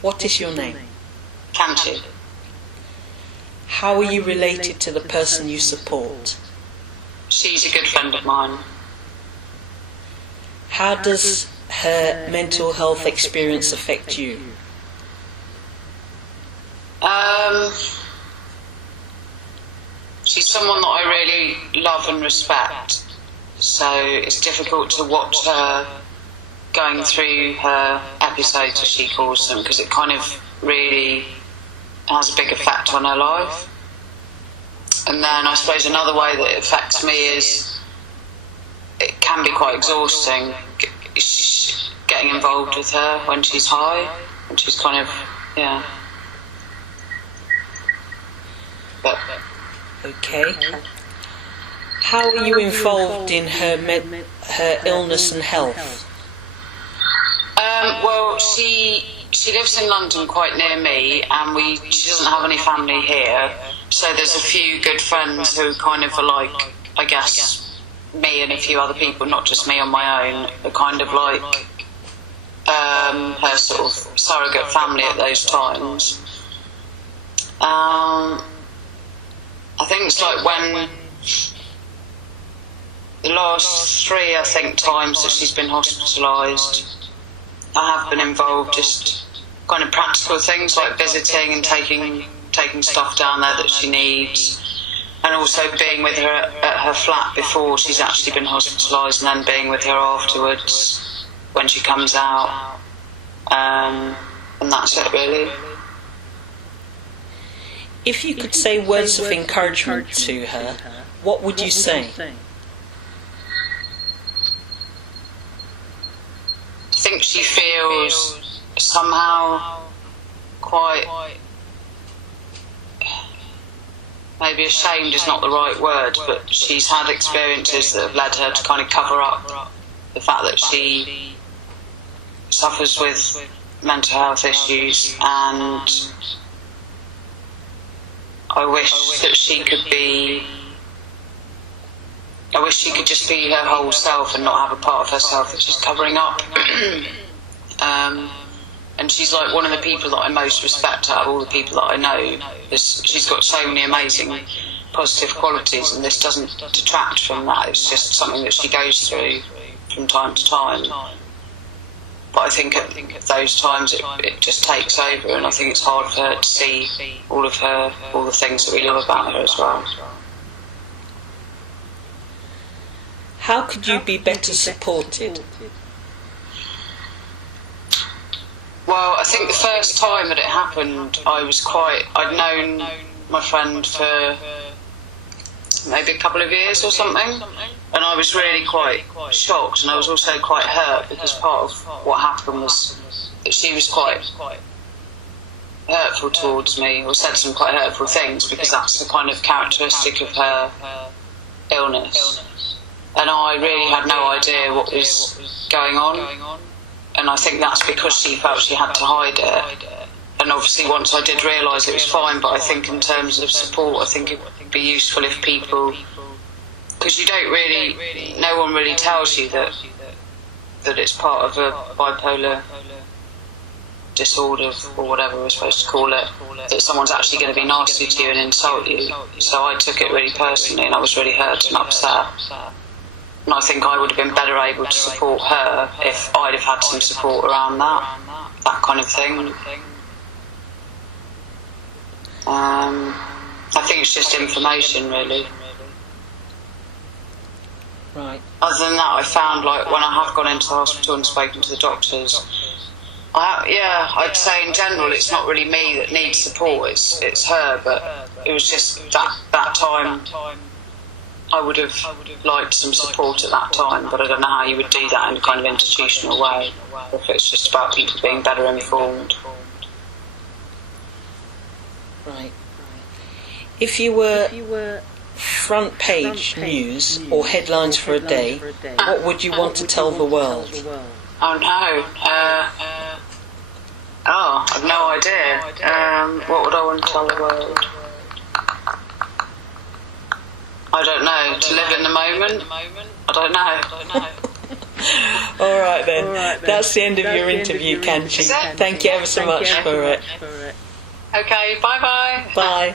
What is your name? Kanchi. How are you related to the person you support? She's a good friend of mine. How does her mental health experience affect you? She's someone that I really love and respect, so it's difficult to watch her going through her episodes, as she calls them, because it kind of really has a big effect on her life. And then I suppose another way that it affects me is it can be quite exhausting getting involved with her when she's high, and she's kind of, yeah. But Okay. How are you involved in her illness and health? Well, she lives in London quite near me, and she doesn't have any family here, so there's a few good friends who kind of are like, I guess, me and a few other people, not just me on my own, are kind of like her sort of surrogate family at those times. I think it's like when the last 3, I think, times that she's been hospitalised, I have been involved, just kind of practical things like visiting and taking stuff down there that she needs, and also being with her at her flat before she's actually been hospitalised, and then being with her afterwards when she comes out, and that's it really. If you could say words of encouragement to her, what would you say? I think she feels somehow quite, maybe ashamed is not the right word, but she's had experiences that have led her to kind of cover up the fact that she suffers with mental health issues, and I wish she could just be her whole self and not have a part of herself that she's covering up. And she's like one of the people that I most respect out of all the people that I know. She's got so many amazing positive qualities, and this doesn't detract from that. It's just something that she goes through from time to time. But I think at those times it just takes over, and I think it's hard for her to see all the things that we love about her as well. How could you be better supported? Well, I think the first time that it happened, I'd known my friend for maybe a couple of years or something, and I was really quite shocked, and I was also quite hurt, because part of what happened was that she was quite hurtful towards me, or said some quite hurtful things, because that's the kind of characteristic of her illness. And I really had no idea what was going on, and I think that's because she felt she had to hide it. And obviously once I did realise it was fine, but I think in terms of support, I think it would be useful if people, because no one really tells you that it's part of a bipolar disorder, or whatever we're supposed to call it, that someone's actually going to be nasty to you and insult you. So I took it really personally, and I was really hurt and upset. And I think I would have been better able to support her if I'd have had some support around that kind of thing. I think it's just information, really. Right. Other than that, I found, like, when I have gone into the hospital and spoken to the doctors, I'd say in general it's not really me that needs support, it's her, but it was just that time I would have liked some support at that time, but I don't know how you would do that in a kind of institutional way, if it's just about people being better informed. Right. If you were front page news or headlines for a day, what would you want to tell the world? Oh no. I've no idea. What would I want to tell the world? I don't know. To live in the moment? I don't know. All right then. That's the end of your interview, Kanchi. Thank you ever so much for it. Okay, bye-bye. Bye.